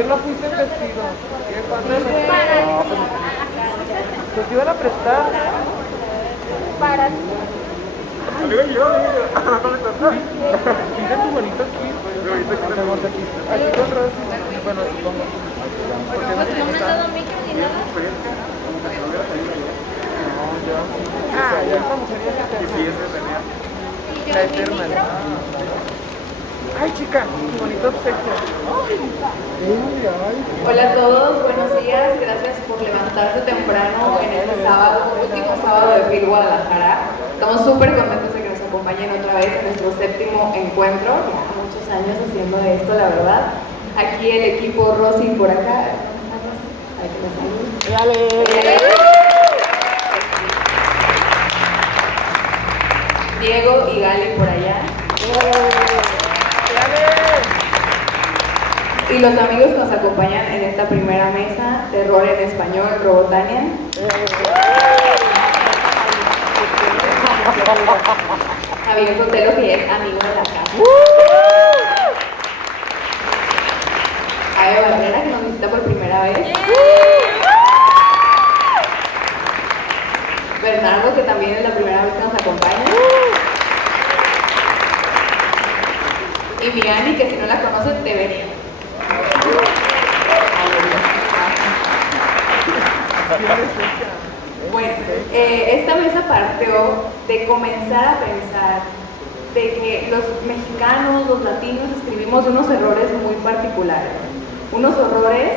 ayer la fuiste en vestido. ¿Qué pasa? No, pues te iban a prestar. Para Amigo, yo, amigo. Mira tu bonito aquí. Hacemos aquí. Aquí con Rosy. Bueno, supongo. Porque pues no me han dado micro ni nada. No, yo sí. Ya. Esta mujer ya se tenía. Y yo La mi eterna. micro. Ay, chica, tu bonito obsequio. Hola a todos, buenos días, gracias por levantarse temprano en este sábado, último sábado de FIL Guadalajara. Estamos súper contentos de que nos acompañen otra vez en nuestro séptimo encuentro, ya muchos años haciendo esto, la verdad. Aquí el equipo Rosy por acá. ¿Dónde está Rosy? Ay, que me salude. Diego y Gali por allá. Y los amigos que nos acompañan en esta primera mesa, Terror en Español, Robotania. Javier Sotelo, que ya es amigo de la casa. Javier Barrera, que nos visita por primera vez. Bernardo, que también es la primera vez que nos acompaña. Y Miani, que si no la conocen, debería. Bueno, esta mesa partió de comenzar a pensar de que los mexicanos, los latinos, escribimos unos errores muy particulares, unos horrores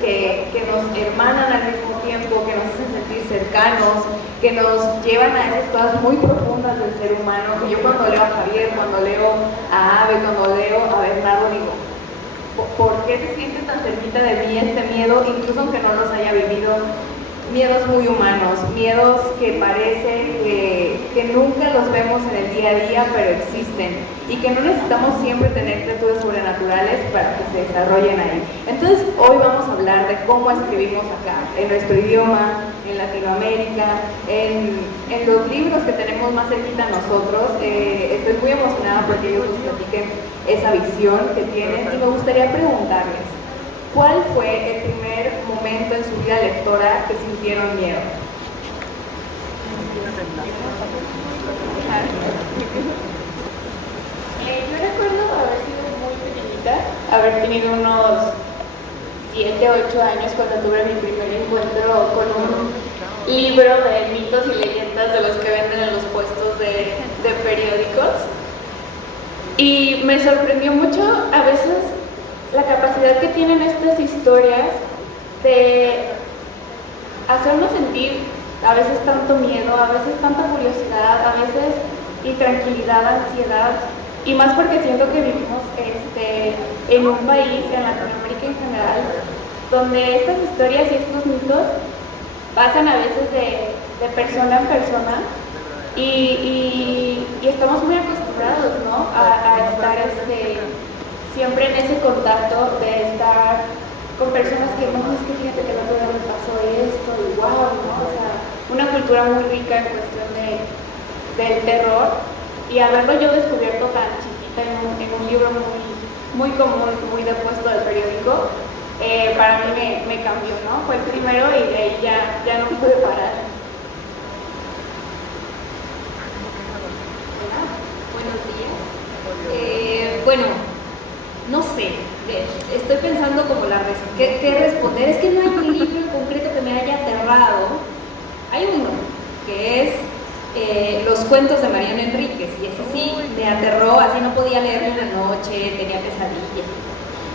que nos hermanan al mismo tiempo, que nos hacen sentir cercanos, que nos llevan a esas cosas muy profundas del ser humano, que yo cuando leo a Javier, cuando leo a Ave, cuando leo a Bernardo, digo, ¿por qué se siente tan cerquita de mí este miedo, incluso aunque no los haya vivido? Miedos muy humanos, miedos que parece que nunca los vemos en el día a día, pero existen y que no necesitamos siempre tener criaturas sobrenaturales para que se desarrollen ahí. Entonces hoy vamos a hablar de cómo escribimos acá, en nuestro idioma, en Latinoamérica, en los libros que tenemos más cerquita a nosotros. Estoy muy emocionada porque ellos nos platiquen esa visión que tienen y me gustaría preguntarles, ¿cuál fue el primer momento en su vida lectora que sintieron miedo? Yo recuerdo haber sido muy pequeñita, haber tenido unos 7, 8 años cuando tuve mi primer encuentro con un libro de mitos y leyendas de los que venden en los puestos de periódicos. Y me sorprendió mucho a veces la capacidad que tienen estas historias de hacernos sentir a veces tanto miedo, a veces tanta curiosidad, a veces intranquilidad, ansiedad, y más porque siento que vivimos en un país, en Latinoamérica en general, donde estas historias y estos mitos pasan a veces de persona en persona y estamos muy acostumbrados, ¿no? a estar siempre en ese contacto de estar con personas que no, es que fíjate que el otro día me pasó esto y wow, ¿no? O sea, una cultura muy rica en cuestión del terror, y haberlo yo descubierto tan chiquita en un libro muy común, muy de puesto del periódico, para mí me cambió, ¿no? Fue el primero y de ahí ya no pude parar. Buenos días. Bueno, no sé, estoy pensando como qué responder. Es que no hay un libro en concreto que me haya aterrado. Hay uno, que es Los cuentos de Mariana Enríquez, y ese sí me aterró, así no podía leerlo en la noche, tenía pesadillas.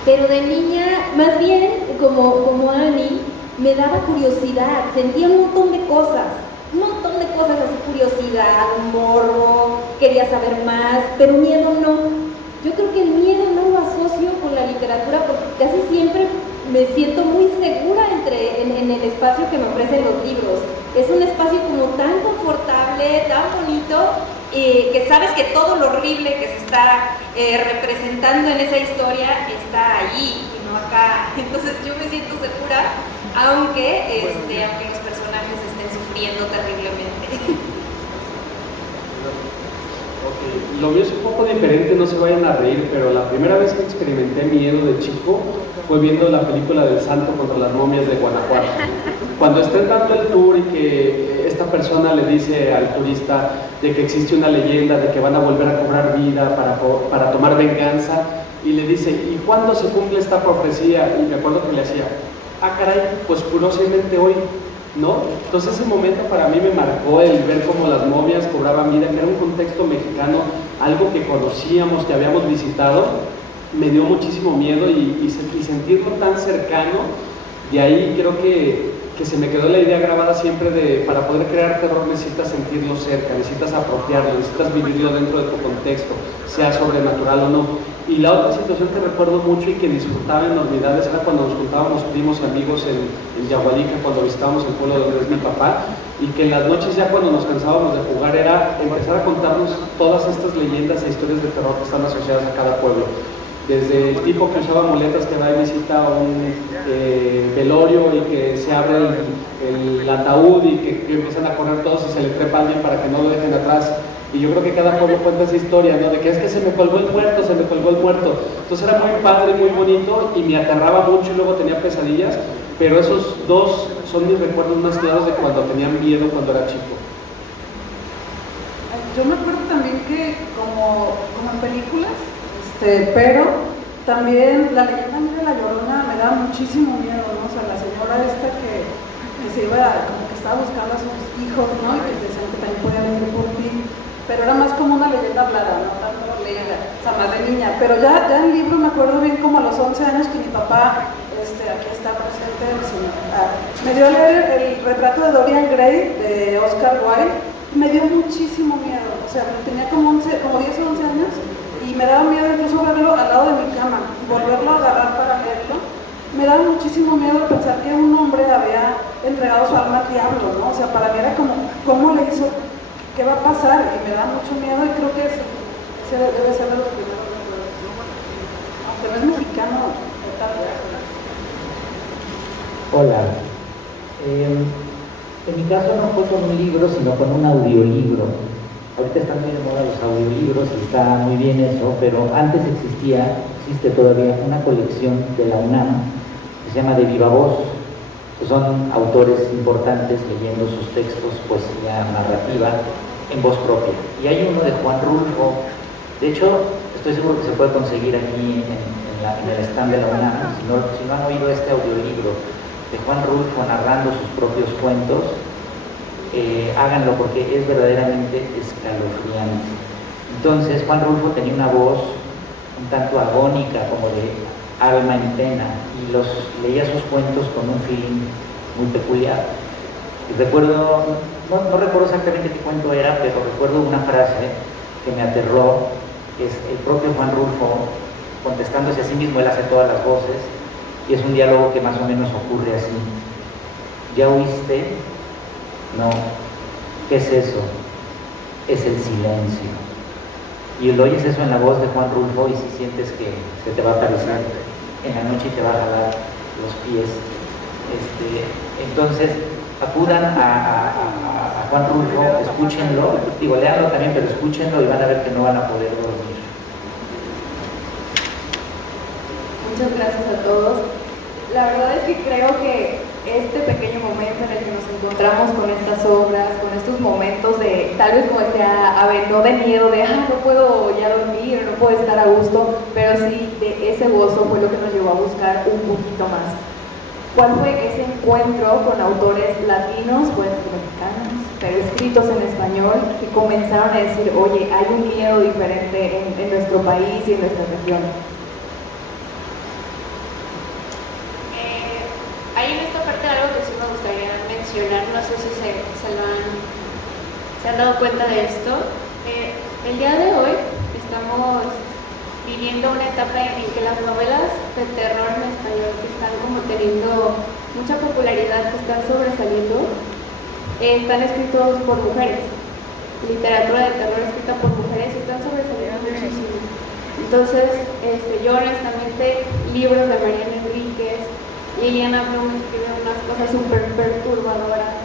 Pero de niña, más bien, como Ani, me daba curiosidad, sentía un montón de cosas, así, curiosidad, morbo, quería saber más, pero miedo no. Yo creo que el miedo no lo asocio con la literatura porque casi siempre me siento muy segura en el espacio que me ofrecen los libros. Es un espacio como tan confortable, tan bonito, que sabes que todo lo horrible que se está representando en esa historia está allí y no acá. Entonces yo me siento segura, aunque los personajes estén sufriendo terriblemente. Ok, lo mío es un poco diferente, no se vayan a reír, pero la primera vez que experimenté miedo de chico fue viendo la película del Santo contra las momias de Guanajuato. Cuando estén dando el tour y que esta persona le dice al turista de que existe una leyenda, de que van a volver a cobrar vida para tomar venganza, y le dice, ¿y cuándo se cumple esta profecía? Y me acuerdo que le hacía, ah caray, pues curiosamente hoy, ¿no? Entonces ese momento para mí me marcó el ver cómo las momias cobraban vida, que era un contexto mexicano, algo que conocíamos, que habíamos visitado, me dio muchísimo miedo y sentirlo tan cercano. De ahí creo que se me quedó la idea grabada siempre de, para poder crear terror necesitas sentirlo cerca, necesitas apropiarlo, necesitas vivirlo dentro de tu contexto, sea sobrenatural o no. Y la otra situación que recuerdo mucho y que disfrutaba enormidades era cuando nos juntábamos primos y amigos en Yahualica, cuando visitábamos el pueblo donde es mi papá, y que en las noches ya cuando nos cansábamos de jugar era empezar a contarnos todas estas leyendas e historias de terror que están asociadas a cada pueblo. Desde el tipo que usaba muletas que va y visita un velorio y que se abre el ataúd y que empiezan a correr todos y se le trepa a alguien para que no lo dejen atrás. Y yo creo que cada pueblo cuenta esa historia, ¿no? De que es que se me colgó el muerto, se me colgó el muerto. Entonces era muy padre, muy bonito y me aterraba mucho y luego tenía pesadillas, pero esos dos son mis recuerdos más claros de cuando tenía miedo cuando era chico. Yo me acuerdo también que como en películas, pero también la leyenda de La Llorona me da muchísimo miedo, ¿no? O sea, la señora esta que se iba, como que estaba buscando a sus hijos, ¿no? Y que decían que también podían venir por ti, pero era más como una leyenda hablada, no tanto leyenda, o sea, más de niña. Pero ya en el libro me acuerdo bien como a los 11 años que mi papá, aquí está presente el señor, me dio a leer el retrato de Dorian Gray de Oscar Wilde y me dio muchísimo miedo, o sea, tenía como 10 o 11 años y me daba miedo incluso verlo al lado de mi cama y volverlo a agarrar para leerlo. Me daba muchísimo miedo pensar que un hombre había entregado su alma al diablo, ¿no? O sea, para mí era como, ¿cómo le hizo? ¿Qué va a pasar? Y me da mucho miedo y creo que ese debe ser de los primeros recuerdos. Aunque no es mexicano, tal vez. Hola. En mi caso no fue con un libro, sino con un audiolibro. Ahorita están muy de moda los audiolibros y está muy bien eso, pero antes existe todavía una colección de la UNAM que se llama De Viva Voz, que son autores importantes leyendo sus textos, poesía narrativa, en voz propia. Y hay uno de Juan Rulfo, de hecho, estoy seguro que se puede conseguir aquí en el stand de la UNAM, si no han oído este audiolibro de Juan Rulfo narrando sus propios cuentos, háganlo porque es verdaderamente escalofriante. Entonces Juan Rulfo tenía una voz un tanto agónica, como de alma en pena, y leía sus cuentos con un feeling muy peculiar. Y recuerdo, no recuerdo exactamente qué cuento era, pero recuerdo una frase que me aterró, que es el propio Juan Rulfo contestándose a sí mismo. Él hace todas las voces y es un diálogo que más o menos ocurre así: ¿ya oíste? No. ¿Qué es eso? Es el silencio. Y lo oyes eso en la voz de Juan Rulfo y si sientes que se te va a aparecer en la noche y te va a jalar los pies. Entonces acudan a Juan Rulfo, escúchenlo, leanlo también, pero escúchenlo y van a ver que no van a poder dormir. Muchas gracias a todos. La verdad es que creo que este pequeño momento en el que nos encontramos con estas obras, con estos momentos de, tal vez como decía, no de miedo, de no puedo ya dormir, no puedo estar a gusto, pero sí de ese gozo fue lo que nos llevó a buscar un poquito más. ¿Cuál fue ese encuentro con autores latinos, pues mexicanos, pero escritos en español, que comenzaron a decir, oye, hay un miedo diferente en nuestro país y en nuestra región? Hay en esta parte algo que sí me gustaría mencionar, no sé si se han dado cuenta de esto. El día de hoy estamos viviendo una etapa en que las novelas de terror en español que están como teniendo mucha popularidad, que están sobresaliendo, están escritos por mujeres. Literatura de terror escrita por mujeres están sobresaliendo muchísimo. Entonces, yo honestamente, libros de Mariana Enríquez, Liliana Blum escribe unas cosas súper perturbadoras,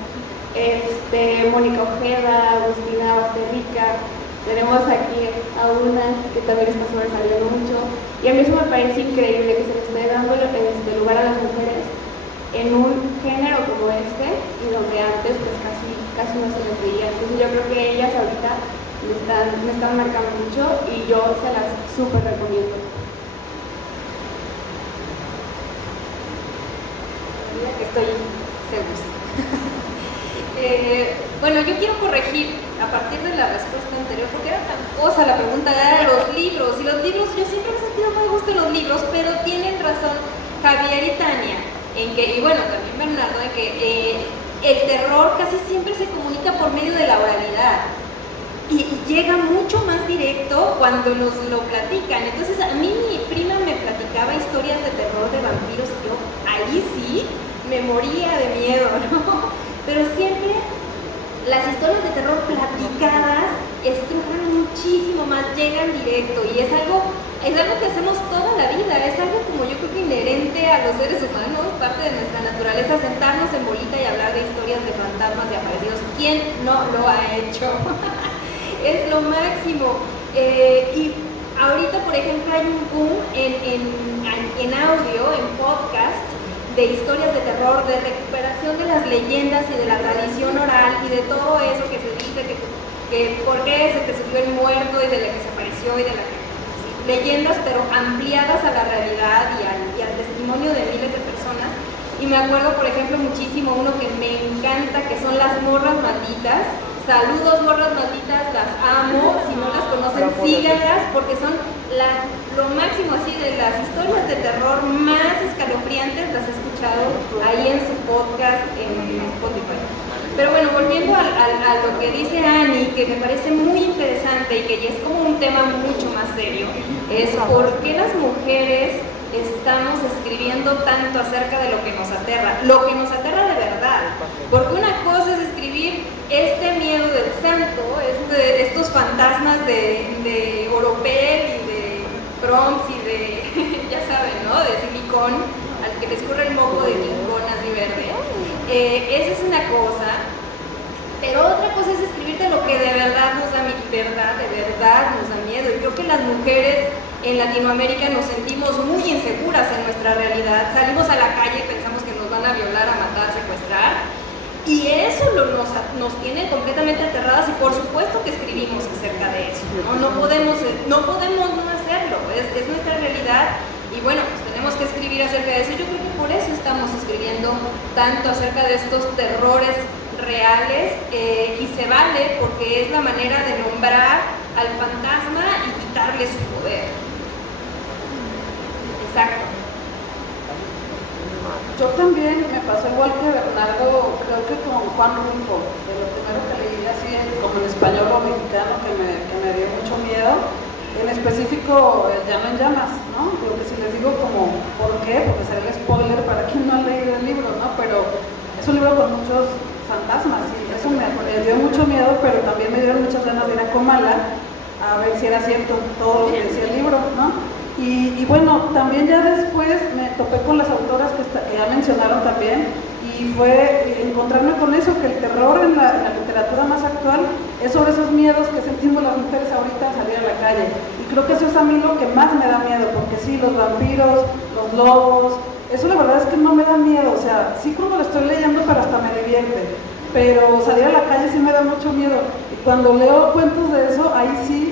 Mónica Ojeda, Agustina Basterrica, Tenemos aquí a una que también está sobresaliendo mucho. Y a mí eso me parece increíble que se le esté dando lugar a las mujeres en un género como este y donde antes pues casi no se les veía. Entonces yo creo que ellas ahorita me están marcando mucho y yo se las súper recomiendo. Mira que estoy segura. Bueno, yo quiero corregir a partir de la respuesta anterior, porque era tan cosa la pregunta, era los libros. Y los libros, yo siempre me he sentido muy a gusto en los libros, pero tienen razón Javier y Tania, en que, y bueno, también Bernardo, en que el terror casi siempre se comunica por medio de la oralidad. Y llega mucho más directo cuando nos lo platican. Entonces a mí mi prima me platicaba historias de terror de vampiros y yo ahí sí me moría de miedo, ¿no? Pero siempre las historias de terror platicadas estrujan muchísimo más, llegan directo y es algo que hacemos toda la vida, es algo como yo creo que inherente a los seres humanos, parte de nuestra naturaleza, sentarnos en bolita y hablar de historias de fantasmas y aparecidos. ¿Quién no lo ha hecho? Es lo máximo. Y ahorita, por ejemplo, hay un boom en audio, en podcast, de historias de terror, de recuperación de las leyendas y de la tradición oral y de todo eso que se dice, que por qué se te subió el muerto y de la que se apareció y de la que... Sí, leyendas, pero ampliadas a la realidad y al testimonio de miles de personas. Y me acuerdo, por ejemplo, muchísimo uno que me encanta, que son las morras malditas. Saludos, morras malditas, las amo. Si no las conocen, síganlas porque son lo máximo así de las historias de terror más escalofriantes. Las he escuchado ahí en su podcast en Spotify. Pero bueno, volviendo a lo que dice Ani, que me parece muy interesante y que ya es como un tema mucho más serio, es por qué las mujeres estamos escribiendo tanto acerca de lo que nos aterra de verdad, porque una cosa es escribir este miedo del santo, estos fantasmas de Oropel y de Bronx y de, ya saben, ¿no?, de silicón, al que les corre el moco de King Kong así verde, esa es una cosa, pero otra cosa es escribir de lo que de verdad nos da miedo, y creo que las mujeres en Latinoamérica nos sentimos muy inseguras en nuestra realidad, salimos a la calle y pensamos que nos van a violar, a matar, a secuestrar, y eso nos tiene completamente aterradas, y por supuesto que escribimos acerca de eso, no podemos no hacerlo, es nuestra realidad, y bueno, pues tenemos que escribir acerca de eso. Yo creo que por eso estamos escribiendo tanto acerca de estos terrores reales, y se vale porque es la manera de nombrar al fantasma y quitarle su poder. Exacto. Yo también me pasó igual que Bernardo, creo que con Juan Rulfo, de lo primero que leí así como en español o mexicano que me dio mucho miedo, en específico Llama en Llamas, ¿no? Lo que si les digo como, ¿por qué? Porque será el spoiler para quien no ha leído el libro, ¿no? Pero es un libro con muchos fantasmas y eso me dio mucho miedo, pero también me dieron muchas ganas de ir a Comala a ver si era cierto todo lo que decía el libro, ¿no? Y bueno, también ya después me topé con las autoras que ya mencionaron también, y fue encontrarme con eso, que el terror en la literatura más actual es sobre esos miedos que sentimos las mujeres ahorita al salir a la calle, y creo que eso es a mí lo que más me da miedo, porque sí, los vampiros, los lobos, eso la verdad es que no me da miedo, o sea, sí como lo estoy leyendo, pero hasta me divierte, pero salir a la calle sí me da mucho miedo, y cuando leo cuentos de eso, ahí sí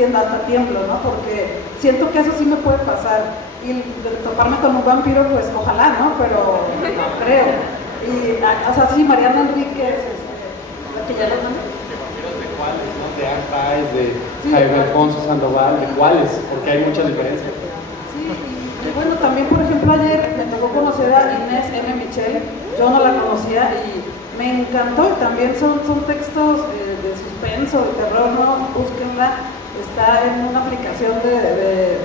hasta tiemblo, ¿no? Porque siento que eso sí me puede pasar, y de toparme con un vampiro, pues ojalá, ¿no? Pero no creo. Y, o sea, sí, Mariana Enríquez, la que ya lo mandé. ¿Vampiros de cuáles, no? De Anne Rice, de Jaime Alfonso Sandoval, ¿de cuáles? Porque hay muchas diferencias. Sí, y bueno, también, por ejemplo, ayer me tocó conocer a Inés M. Michel, yo no la conocía y me encantó, y también son textos de suspenso, de terror, ¿no? Búsquenla. Está en una aplicación de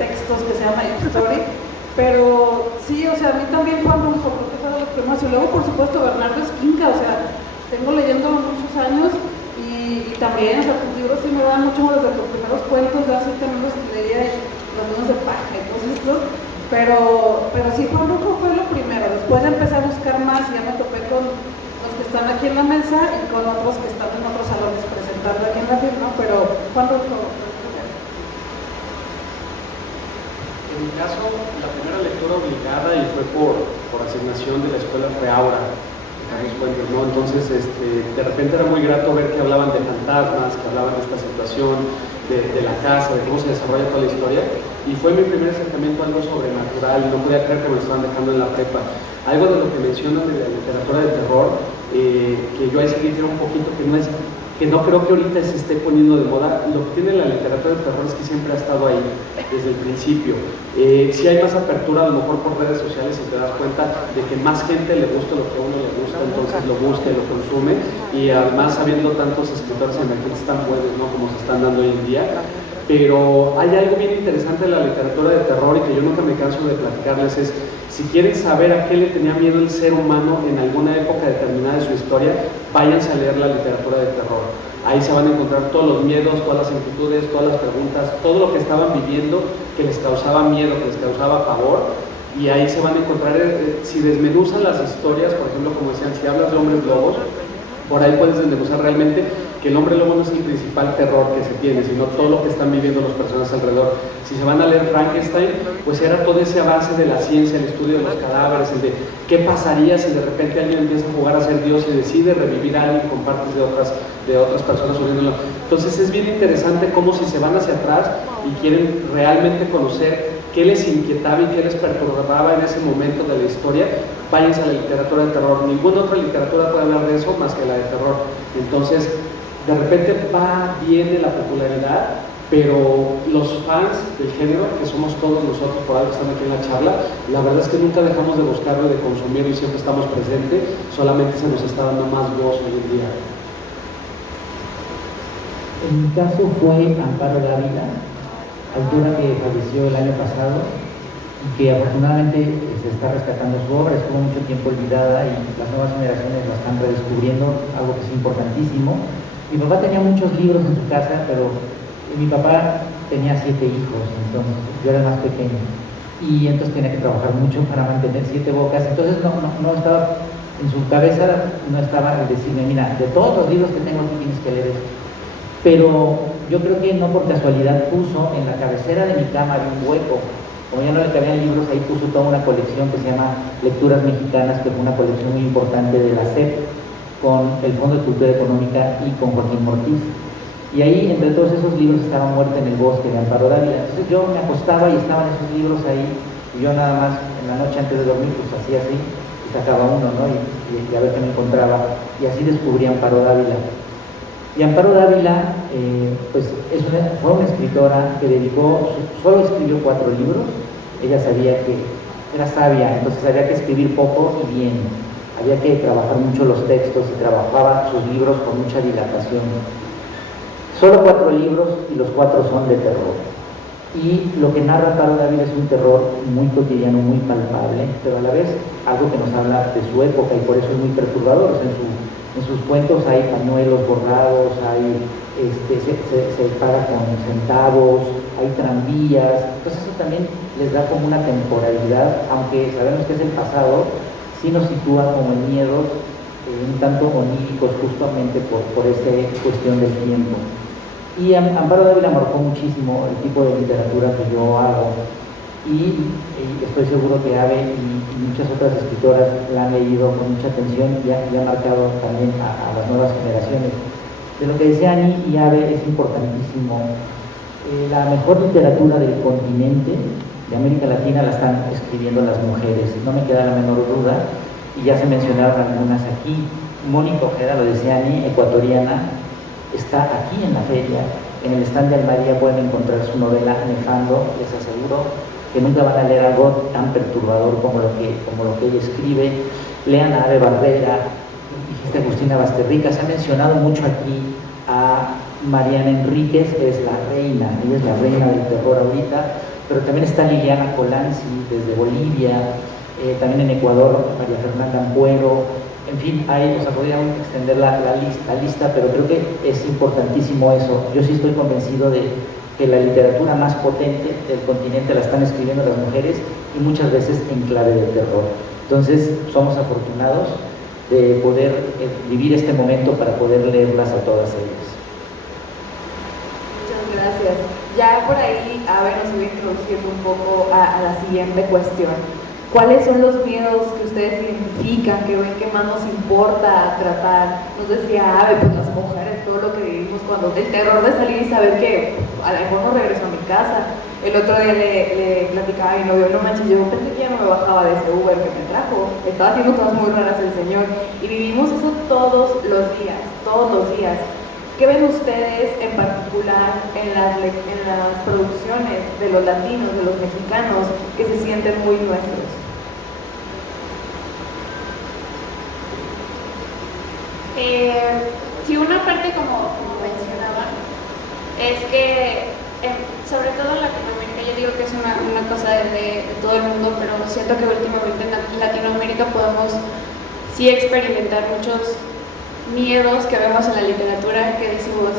textos que se llama YouStory, pero sí, o sea, a mí también Juan Rulfo creo que fue de los primeros, y luego por supuesto Bernardo Esquinca, o sea, tengo leyendo muchos años, y también, o sea, tus libros sí me dan mucho, desde tus primeros cuentos, ya sí también los leía, Los Niños de Paja y todos estos, pero sí, Juan Rulfo fue lo primero, después ya empecé a buscar más, y ya me topé con los que están aquí en la mesa y con otros que están en otros salones presentes. presentarlo aquí en la firma, pero ¿cuándo fue? En mi caso, la primera lectura obligada y fue por asignación de la escuela fue Aura, ¿no? Entonces, de repente era muy grato ver que hablaban de fantasmas, que hablaban de esta situación, de la casa, de cómo se desarrolla toda la historia, y fue mi primer acercamiento a algo sobrenatural, y no podía creer que me lo estaban dejando en la prepa. Algo de lo que mencionan de la literatura de terror, que yo ahí sí difiero un poquito, que no creo que ahorita se esté poniendo de moda. Lo que tiene la literatura de terror es que siempre ha estado ahí, desde el principio. Sí hay más apertura, a lo mejor por redes sociales, y te das cuenta de que más gente le gusta lo que a uno le gusta, entonces lo busca y lo consume, y además habiendo tantos escritores emergentes tan buenos, ¿no?, como se están dando hoy en día. Pero hay algo bien interesante en la literatura de terror y que yo nunca me canso de platicarles, es si quieren saber a qué le tenía miedo el ser humano en alguna época determinada de su historia, váyanse a leer la literatura de terror. Ahí se van a encontrar todos los miedos, todas las inquietudes, todas las preguntas, todo lo que estaban viviendo que les causaba miedo, que les causaba pavor, y ahí se van a encontrar, si desmenuzan las historias, por ejemplo, como decían, si hablas de hombres lobos, por ahí puedes desmenuzar realmente que el hombre lobo no es el principal terror que se tiene, sino todo lo que están viviendo las personas alrededor. Si se van a leer Frankenstein, pues era todo ese avance de la ciencia, el estudio de los cadáveres, el de qué pasaría si de repente alguien empieza a jugar a ser Dios y decide revivir a alguien con partes de otras personas uniéndolo. Entonces es bien interesante cómo si se van hacia atrás y quieren realmente conocer qué les inquietaba y qué les perturbaba en ese momento de la historia, váyanse a la literatura de terror. Ninguna otra literatura puede hablar de eso más que la de terror. Entonces, de repente viene la popularidad, pero los fans del género, que somos todos nosotros por algo que están aquí en la charla, la verdad es que nunca dejamos de buscarlo y de consumirlo y siempre estamos presentes, solamente se nos está dando más voz hoy en día. En mi caso fue Amparo Dávila, autora que falleció el año pasado y que afortunadamente se está rescatando su obra. Estuvo mucho tiempo olvidada y las nuevas generaciones la están redescubriendo, algo que es importantísimo. Mi papá tenía muchos libros en su casa, pero mi papá tenía 7 hijos, entonces yo era más pequeño y entonces tenía que trabajar mucho para mantener 7 bocas, entonces no estaba en su cabeza, no estaba el decirme, mira, de todos los libros que tengo aquí tienes que leer esto. Pero yo creo que no por casualidad puso en la cabecera de mi cama un hueco, como ya no le cabían libros, ahí puso toda una colección que se llama Lecturas Mexicanas, que fue una colección muy importante de la SEP, con el Fondo de Cultura Económica y con Joaquín Mortiz. Y ahí, entre todos esos libros, estaba Muerte en el Bosque de Amparo Dávila. Entonces yo me acostaba y estaban esos libros ahí, y yo nada más en la noche antes de dormir, pues hacía así, y sacaba uno, ¿no? Y a ver qué me encontraba. Y así descubrí a Amparo Dávila. Y Amparo Dávila, pues fue una escritora que solo escribió 4 libros. Ella sabía que era sabia, entonces había que escribir poco y bien. Había que trabajar mucho los textos y trabajaba sus libros con mucha dilatación. Solo 4 libros y los 4 son de terror. Y lo que narra Amparo Dávila es un terror muy cotidiano, muy palpable, pero a la vez algo que nos habla de su época y por eso es muy perturbador. En sus cuentos hay pañuelos bordados, se paga con centavos, hay tranvías, entonces eso también les da como una temporalidad, aunque sabemos que es el pasado, sí nos sitúa como en miedos un tanto oníricos justamente por esa cuestión del tiempo. Y Amparo Dávila marcó muchísimo el tipo de literatura que yo hago y estoy seguro que Ave y muchas otras escritoras la han leído con mucha atención y ha marcado también a las nuevas generaciones. De lo que decía Ani y Ave es importantísimo. La mejor literatura del continente de América Latina la están escribiendo las mujeres, no me queda la menor duda, y ya se mencionaron algunas aquí. Mónica Ojeda, lo decía Ani, ecuatoriana, está aquí en la feria, en el stand de Almaría pueden encontrar su novela Nefando. Les aseguro que nunca van a leer algo tan perturbador como lo que ella escribe. Lean a Ave Barrera, dijiste Agustina Basterrica, se ha mencionado mucho aquí a Mariana Enríquez, que es la reina, ella es la reina del terror ahorita, pero también está Liliana Colanzi desde Bolivia, también en Ecuador María Fernanda Ampuero, en fin, podríamos extender la lista, pero creo que es importantísimo eso. Yo sí estoy convencido de que la literatura más potente del continente la están escribiendo las mujeres y muchas veces en clave del terror. Entonces somos afortunados de poder vivir este momento para poder leerlas a todas ellas. ya por ahí, a ver, nos voy introduciendo un poco a la siguiente cuestión. ¿Cuáles son los miedos que ustedes identifican, que ven que más nos importa tratar? Nos decía Ave, pues las mujeres, todo lo que vivimos cuando el terror de salir y saber que a lo mejor no regreso a mi casa. El otro día le platicaba a mi novio, no manches, yo pensé que ya no me bajaba de ese Uber que me trajo. Estaba haciendo cosas muy raras el señor. Y vivimos eso todos los días, todos los días. ¿Qué ven ustedes en particular en las producciones de los latinos, de los mexicanos, que se sienten muy nuestros? Sí, una parte como mencionaba, es que sobre todo en Latinoamérica, yo digo que es una cosa de todo el mundo, pero siento que últimamente en Latinoamérica podemos sí experimentar muchos miedos que vemos en la literatura, que decimos,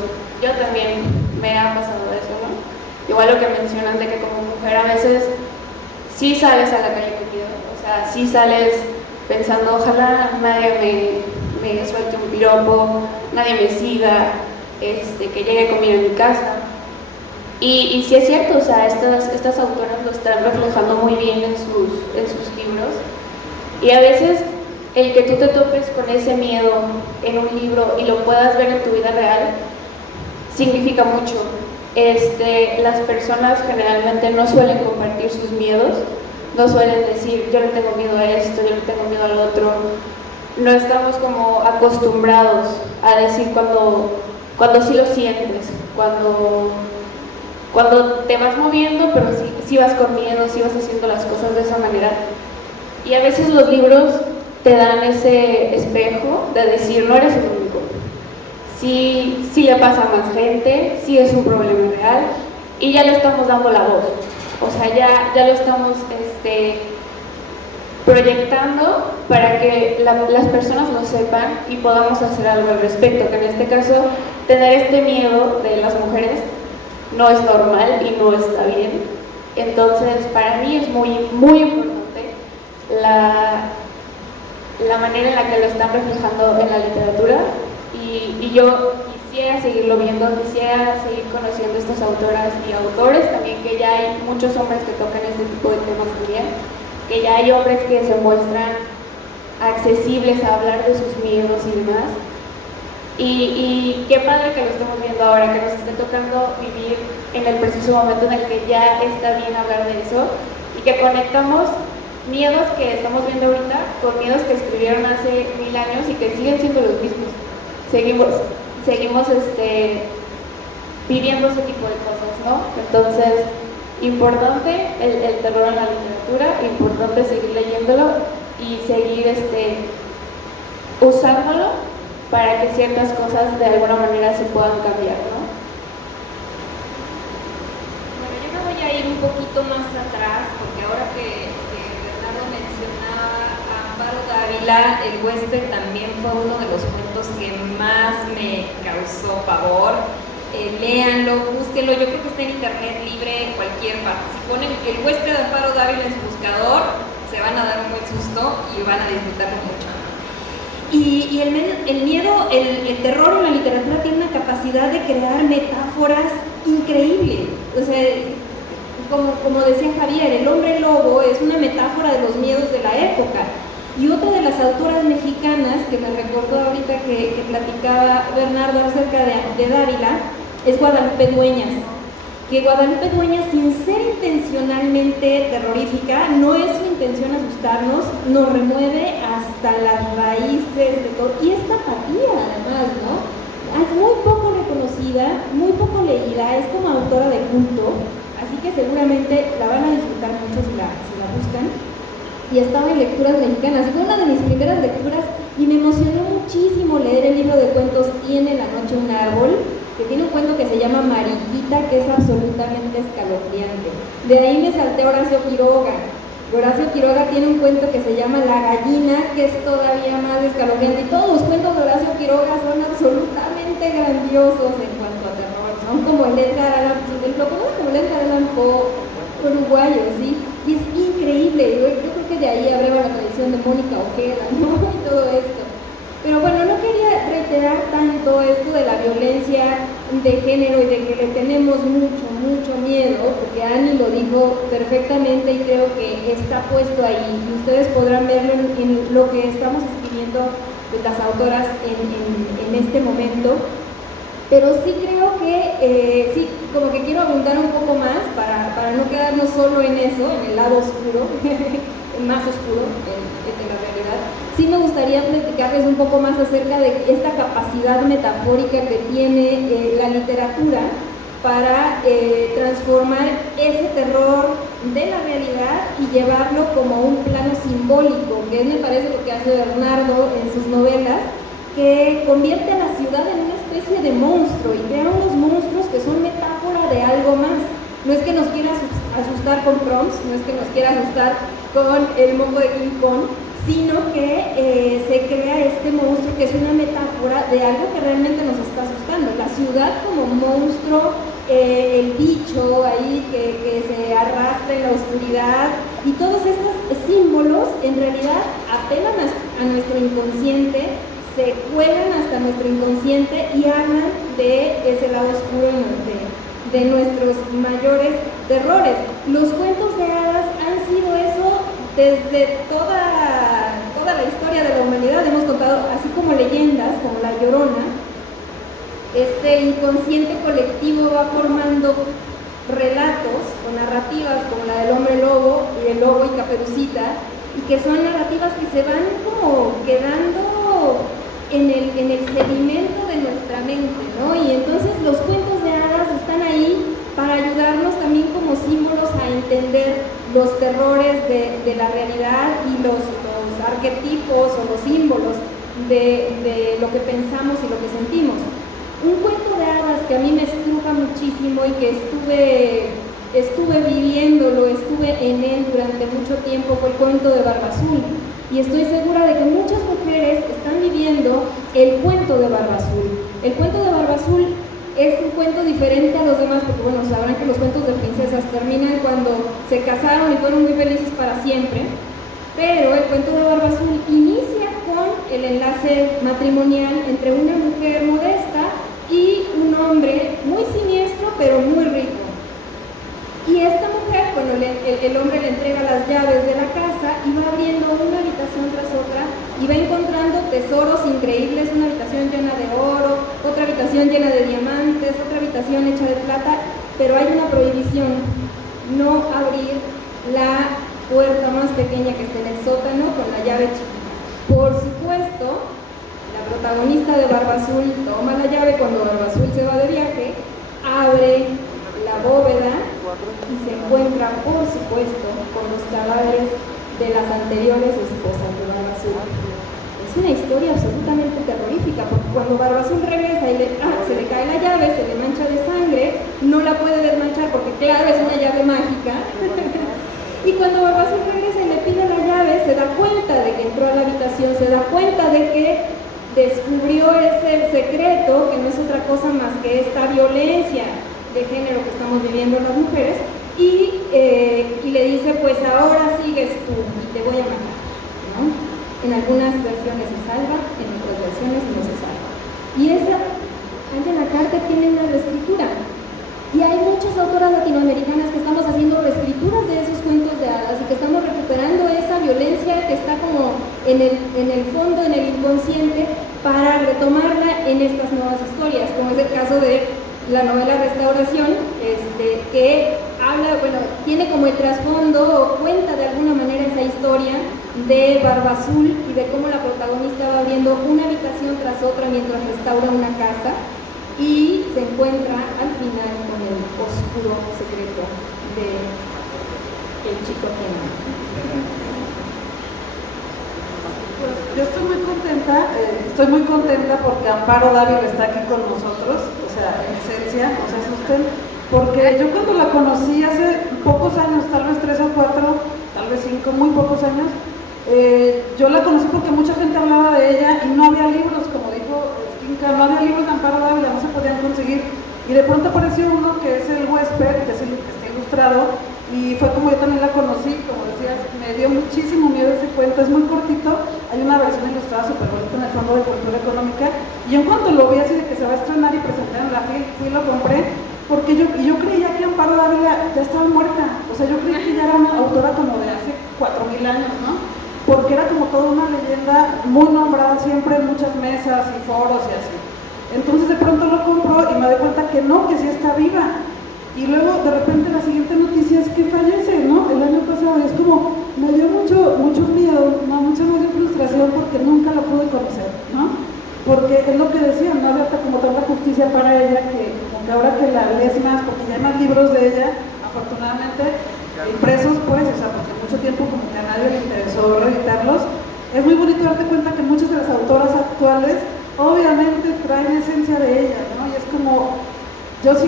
yo también me ha pasado eso, ¿no? Igual lo que mencionan de que como mujer a veces sí sales a la calle con miedo, o sea, sí sales pensando, ojalá nadie me suelte un piropo, nadie me siga, que llegue comida a mi casa. Y sí es cierto, o sea, estas autoras lo están reflejando muy bien en sus libros, y a veces el que tú te topes con ese miedo en un libro y lo puedas ver en tu vida real, significa mucho. Las personas generalmente no suelen compartir sus miedos, no suelen decir, yo le tengo miedo a esto, yo le tengo miedo al otro. No estamos como acostumbrados a decir cuando sí lo sientes, cuando te vas moviendo, pero sí vas con miedo, sí vas haciendo las cosas de esa manera. Y a veces los libros te dan ese espejo de decir, no eres el único. Sí le pasa a más gente, sí es un problema real, y ya le estamos dando la voz. O sea, ya lo estamos proyectando para que las personas lo sepan y podamos hacer algo al respecto, que en este caso, tener este miedo de las mujeres no es normal y no está bien. Entonces, para mí es muy, muy importante la manera en la que lo están reflejando en la literatura, y yo quisiera seguirlo viendo, quisiera seguir conociendo estas autoras y autores también, que ya hay muchos hombres que tocan este tipo de temas también, que ya hay hombres que se muestran accesibles a hablar de sus miedos y demás. Y qué padre que lo estemos viendo ahora, que nos esté tocando vivir en el preciso momento en el que ya está bien hablar de eso, y que conectamos miedos que estamos viendo ahorita con miedos que escribieron hace 1000 años y que siguen siendo los mismos. Seguimos viviendo ese tipo de cosas, ¿no? Entonces, importante el terror en la literatura, importante seguir leyéndolo y seguir usándolo para que ciertas cosas de alguna manera se puedan cambiar, ¿no? Bueno, yo me voy a ir un poquito más atrás, porque ahora que Bernardo mencionaba a Amparo Dávila, el huésped también fue uno de los cuentos que más me causó pavor. Léanlo, búsquenlo, yo creo que está en internet libre en cualquier parte. Si ponen el huésped de Amparo Dávila en su buscador, se van a dar un buen susto y van a disfrutarlo mucho. Y el miedo, el terror en la literatura tiene una capacidad de crear metáforas increíble. O sea, como decía Javier, el hombre lobo es una metáfora de los miedos de la época. Y otra de las autoras mexicanas que me recordó ahorita que platicaba Bernardo acerca de Dávila es Guadalupe Dueñas. Que Guadalupe Dueñas, sin ser intencionalmente terrorífica, no es su intención asustarnos, nos remueve hasta las raíces de todo. Y es tapatía, además, ¿no? Es muy poco reconocida, muy poco leída, es como autora de culto, así que seguramente la van a disfrutar mucho si la buscan. Y estaba en Lecturas Mexicanas, fue una de mis primeras lecturas y me emocionó muchísimo leer el libro de cuentos Tiene la noche un árbol, que tiene un cuento que se llama Mariquita, que es absolutamente escalofriante. De ahí me salté a Horacio Quiroga. Horacio Quiroga tiene un cuento que se llama La gallina, que es todavía más escalofriante. Y todos los cuentos de Horacio Quiroga son absolutamente grandiosos en cuanto a terror. Son como el Edgar Allan Poe, lo conocen como el Edgar Allan Poe uruguayo, ¿sí? Y es increíble. Yo creo que de ahí abreva la tradición de Mónica Ojeda, ¿no? Y todo esto. Pero bueno, no quería reiterar tanto esto de la violencia de género y de que le tenemos mucho miedo, porque Annie lo dijo perfectamente y creo que está puesto ahí. Y ustedes podrán verlo en lo que estamos escribiendo pues, las autoras en este momento. Pero sí creo que, sí, como que quiero abundar un poco más para no quedarnos solo en eso, en el lado oscuro, más oscuro de la realidad. Sí me gustaría platicarles un poco más acerca de esta capacidad metafórica que tiene la literatura para transformar ese terror de la realidad y llevarlo como un plano simbólico, que me parece lo que hace Bernardo en sus novelas, que convierte a la ciudad en una especie de monstruo y crea unos monstruos que son metáfora de algo más. No es que nos quiera asustar con Proms, no es que nos quiera asustar con el mongo de King Kong, sino que se crea este monstruo que es una metáfora de algo que realmente nos está asustando. La ciudad como monstruo, el bicho ahí que se arrastra en la oscuridad, y todos estos símbolos en realidad apelan a nuestro inconsciente, se cuelan hasta nuestro inconsciente y hablan de ese lado oscuro de nuestros mayores terrores. Los cuentos de hadas han sido eso desde toda la historia de la humanidad. Hemos contado, así como leyendas, como La Llorona, este inconsciente colectivo va formando relatos o narrativas como la del hombre lobo y el lobo y Caperucita, y que son narrativas que se van como quedando en el sedimento de nuestra mente, ¿no? Y entonces los cuentos de hadas están ahí para ayudarnos también como símbolos a entender los terrores de la realidad y los arquetipos o los símbolos de lo que pensamos y lo que sentimos. Un cuento de hadas que a mí me estruja muchísimo y que estuve viviéndolo, estuve en él durante mucho tiempo, fue el cuento de Barba Azul. Y estoy segura de que muchas mujeres están viviendo el cuento de Barba Azul. El cuento de Barba Azul es un cuento diferente a los demás, porque bueno, sabrán que los cuentos de princesas terminan cuando se casaron y fueron muy felices para siempre, pero el cuento de Barba Azul inicia con el enlace matrimonial entre una mujer modesta y un hombre muy siniestro, pero muy rico. Y esta mujer, bueno, el hombre le entrega las llaves de la casa y va abriendo una habitación tras otra y va encontrando tesoros increíbles, una habitación llena de oro, otra habitación llena de diamantes, otra habitación hecha de plata, pero hay una prohibición: no abrir la puerta más pequeña que esté en el sótano con la llave chiquita. Por supuesto, la protagonista de Barba Azul toma la llave cuando Barba Azul se va de viaje, abre la bóveda y se encuentra, por supuesto, con los cadáveres de las anteriores esposas de Barba Azul. Es una historia absolutamente terrorífica, porque cuando Barba Azul regresa y se le cae la llave, se le mancha de sangre, no la puede desmanchar porque claro, es una llave mágica. Y cuando Barba Azul regresa y le pide la llave, se da cuenta de que entró a la habitación, se da cuenta de que descubrió ese secreto, que no es otra cosa más que esta violencia de género que estamos viviendo las mujeres, y le dice, pues ahora sigues tú y te voy a matar, ¿no? En algunas versiones se salva, en otras versiones no se salva. Y esa, Angela Carter tiene una reescritura. Y hay muchas autoras latinoamericanas que estamos haciendo reescrituras de esos cuentos de hadas y que estamos recuperando esa violencia que está como en el fondo, en el inconsciente, para retomarla en estas nuevas historias, como es el caso de la novela Restauración, que habla, bueno, tiene como el trasfondo o cuenta de alguna manera esa historia de Barba Azul y de cómo la protagonista va abriendo una habitación tras otra mientras restaura una casa y se encuentra al final con el oscuro secreto de el chico que ama. Pues yo estoy muy contenta porque Amparo Dávila está aquí con nosotros, o sea, en esencia, no se asusten, porque yo cuando la conocí hace pocos años, tal vez 3 o 4, tal vez 5, muy pocos años, yo la conocí porque mucha gente hablaba de ella y no había libros, como dijo Skinka, no había libros de Amparo Dávila, no se podían conseguir, y de pronto apareció uno que es El Huésped, que es el que está ilustrado, y fue como yo también la conocí, como decías, me dio muchísimo miedo ese cuento, es muy cortito, hay una versión ilustrada súper bonita en el Fondo de Cultura Económica, y Y en cuanto lo vi así de que se va a estrenar y presentar en la FIL, fui y lo compré, porque yo creía que Amparo Dávila ya estaba muerta, o sea, yo creía que ya era una autora como de hace 4000 años, ¿no? Porque era como toda una leyenda muy nombrada siempre en muchas mesas y foros y así. Entonces de pronto lo compro y me doy cuenta que no, que sí está viva. Y luego de repente la siguiente noticia es que fallece, ¿no? El año pasado, y es como, me dio mucho miedo, ¿no? Mucha frustración porque nunca la pude conocer, ¿no? Porque es lo que decían, no había como tanta justicia para ella, que como que ahora que la lees más, porque ya hay más libros de ella, afortunadamente, impresos pues, o sea, porque mucho tiempo como que a nadie le interesó reeditarlos, es muy bonito darte cuenta que muchas de las autoras actuales obviamente traen esencia de ella, ¿no? Y es como, yo sí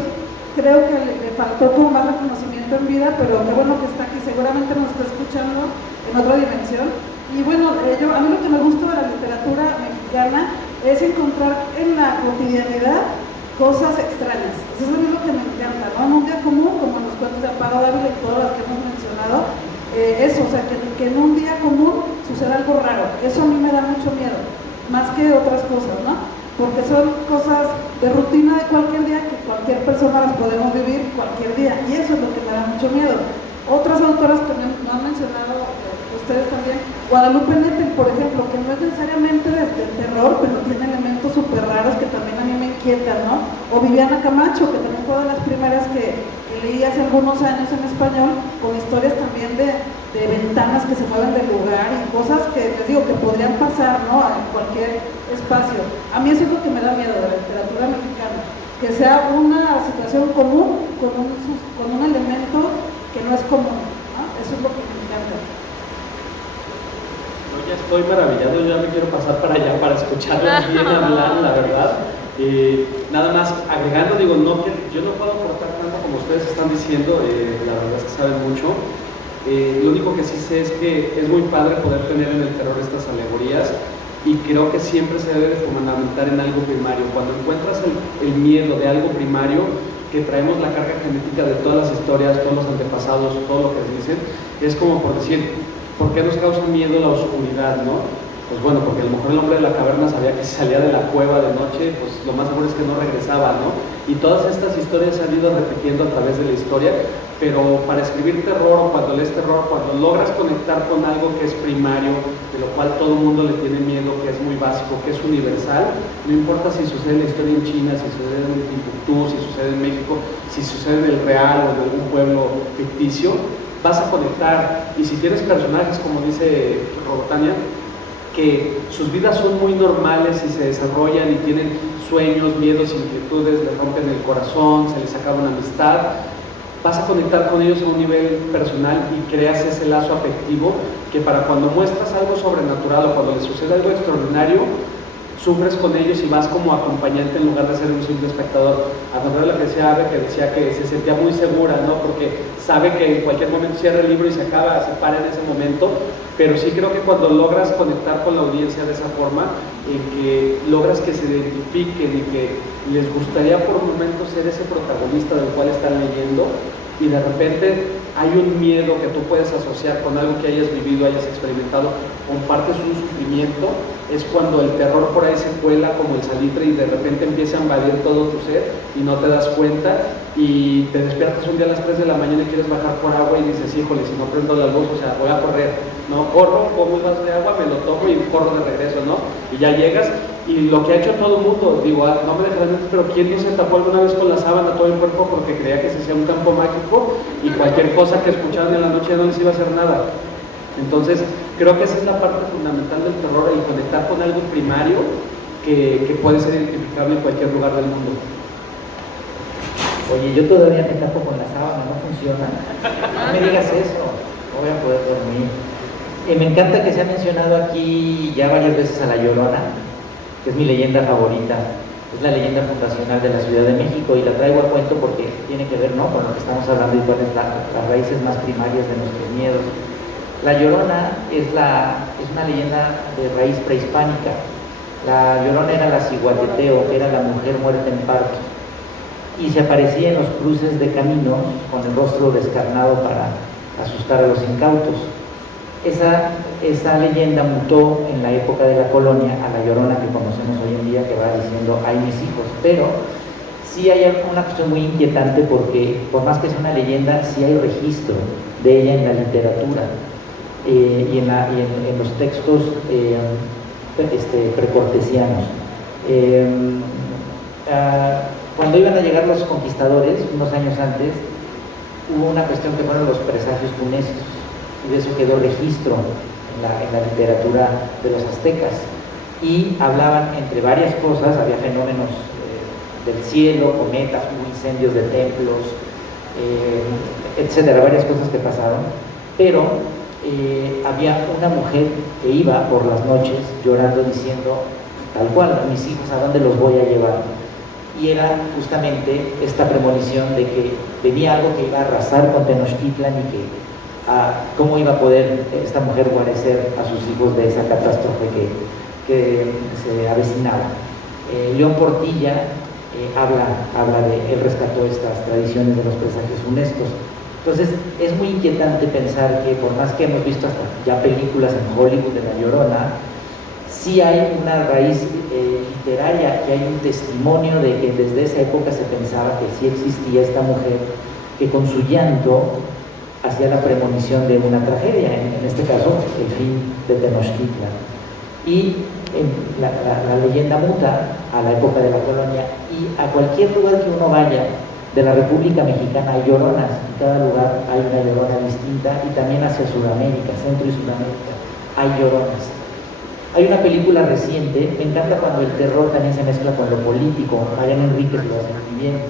creo que le faltó como más reconocimiento en vida, pero qué bueno que está aquí, seguramente nos está escuchando en otra dimensión. Y bueno, a mí lo que me gusta de la literatura mexicana es encontrar en la cotidianidad cosas extrañas. Eso es lo que me encanta, ¿no? En un día común, como en los cuentos de Amparo Dávila y todas las que hemos mencionado, eso, o sea, que en un día común suceda algo raro. Eso a mí me da mucho miedo, más que otras cosas, ¿no? Porque son cosas de rutina de cualquier día que cualquier persona las podemos vivir cualquier día, y eso es lo que me da mucho miedo. Otras autoras que no han mencionado ustedes también, Guadalupe Nettel, por ejemplo, que no es necesariamente de terror, pero tiene elementos súper raros que también a mí me inquietan, ¿no? O Viviana Camacho, que también fue de las primeras que leí hace algunos años en español, con historias también de ventanas que se mueven del lugar y cosas que les digo que podrían pasar, ¿no? En cualquier espacio. A mí eso es lo que me da miedo de la literatura mexicana, que sea una situación común con un elemento que no es común, ¿no? Eso es lo que me encanta. Yo ya estoy maravillado, ya me quiero pasar para allá para escucharles bien hablar, la verdad. Nada más agregando, digo, yo no puedo aportar tanto como ustedes están diciendo, la verdad es que saben mucho. Lo único que sí sé es que es muy padre poder tener en el terror estas alegorías, y creo que siempre se debe fundamentar en algo primario. Cuando encuentras el miedo de algo primario, que traemos la carga genética de todas las historias, todos los antepasados, todo lo que dicen, es como por decir, ¿por qué nos causa miedo la oscuridad, no? Pues bueno, porque a lo mejor el hombre de la caverna sabía que si salía de la cueva de noche, pues lo más seguro es que no regresaba, ¿no? Y todas estas historias se han ido repitiendo a través de la historia, pero para escribir terror, o cuando lees terror, cuando logras conectar con algo que es primario, de lo cual todo el mundo le tiene miedo, que es muy básico, que es universal, no importa si sucede la historia en China, si sucede en Timbuktu, si sucede en México, si sucede en el real o en algún pueblo ficticio, vas a conectar. Y si tienes personajes, como dice Robotania, que sus vidas son muy normales y se desarrollan y tienen sueños, miedos, inquietudes, les rompen el corazón, se les acaba una amistad, vas a conectar con ellos a un nivel personal y creas ese lazo afectivo que para cuando muestras algo sobrenatural o cuando les sucede algo extraordinario, sufres con ellos y vas como acompañante en lugar de ser un simple espectador. A contrario de lo que decía Ave, que decía que se sentía muy segura, ¿no? Porque sabe que en cualquier momento cierra el libro y se acaba, se para en ese momento, pero sí creo que cuando logras conectar con la audiencia de esa forma, en que logras que se identifiquen y que les gustaría por momentos ser ese protagonista del cual están leyendo, y de repente hay un miedo que tú puedes asociar con algo que hayas vivido, hayas experimentado, compartes un sufrimiento, es cuando el terror por ahí se cuela como el salitre y de repente empieza a invadir todo tu ser y no te das cuenta, y te despiertas un día a las 3 de la mañana y quieres bajar por agua y dices, híjole, si no prendo la luz, o sea, voy a correr, ¿no? Corro, como un vaso de agua, me lo tomo y corro de regreso, ¿no? Y ya llegas, y lo que ha hecho todo el mundo, digo, no me dejarán mentir, pero ¿quién no se tapó alguna vez con la sábana todo el cuerpo porque creía que se hacía un campo mágico y cualquier cosa que escuchaban en la noche ya no les iba a hacer nada? Entonces, creo que esa es la parte fundamental del terror, el conectar con algo primario que puede ser identificable en cualquier lugar del mundo. Oye, yo todavía me tapo con la sábana, no funciona. No me digas eso, no voy a poder dormir. Me encanta que se ha mencionado aquí ya varias veces a La Llorona, que es mi leyenda favorita. Es la leyenda fundacional de la Ciudad de México y la traigo a cuento porque tiene que ver, ¿no?, con lo que estamos hablando y cuáles son las raíces más primarias de nuestros miedos. La Llorona es una leyenda de raíz prehispánica. La Llorona era la ciguateteo, que era la mujer muerta en parto, y se aparecía en los cruces de caminos con el rostro descarnado para asustar a los incautos. esa leyenda mutó en la época de la colonia a la Llorona que conocemos hoy en día, que va diciendo "ay mis hijos", pero sí hay una cuestión muy inquietante porque por más que sea una leyenda, sí hay registro de ella en la literatura y en los textos precortesianos. Cuando iban a llegar los conquistadores, unos años antes, hubo una cuestión que fueron los presagios funestos, y de eso quedó registro en la literatura de los aztecas, y hablaban, entre varias cosas, había fenómenos del cielo, cometas, hubo incendios de templos, etcétera, varias cosas que pasaron, pero había una mujer que iba por las noches llorando diciendo, tal cual, mis hijos, ¿a dónde los voy a llevar? Y era justamente esta premonición de que venía algo que iba a arrasar con Tenochtitlan y que cómo iba a poder esta mujer guarecer a sus hijos de esa catástrofe que se avecinaba. León Portilla habla de, él rescató estas tradiciones de los presagios funestos. Entonces es muy inquietante pensar que por más que hemos visto hasta ya películas en Hollywood de La Llorona, sí hay una raíz literaria y hay un testimonio de que desde esa época se pensaba que sí existía esta mujer que con su llanto hacía la premonición de una tragedia, en este caso el fin de Tenochtitlan. Y la leyenda muta a la época de la colonia, y a cualquier lugar que uno vaya de la República Mexicana hay lloronas, en cada lugar hay una llorona distinta, y también hacia Sudamérica, Centro y Sudamérica hay lloronas. Hay una película reciente, me encanta cuando el terror también se mezcla con lo político. Mariana Enríquez lo hace muy bien.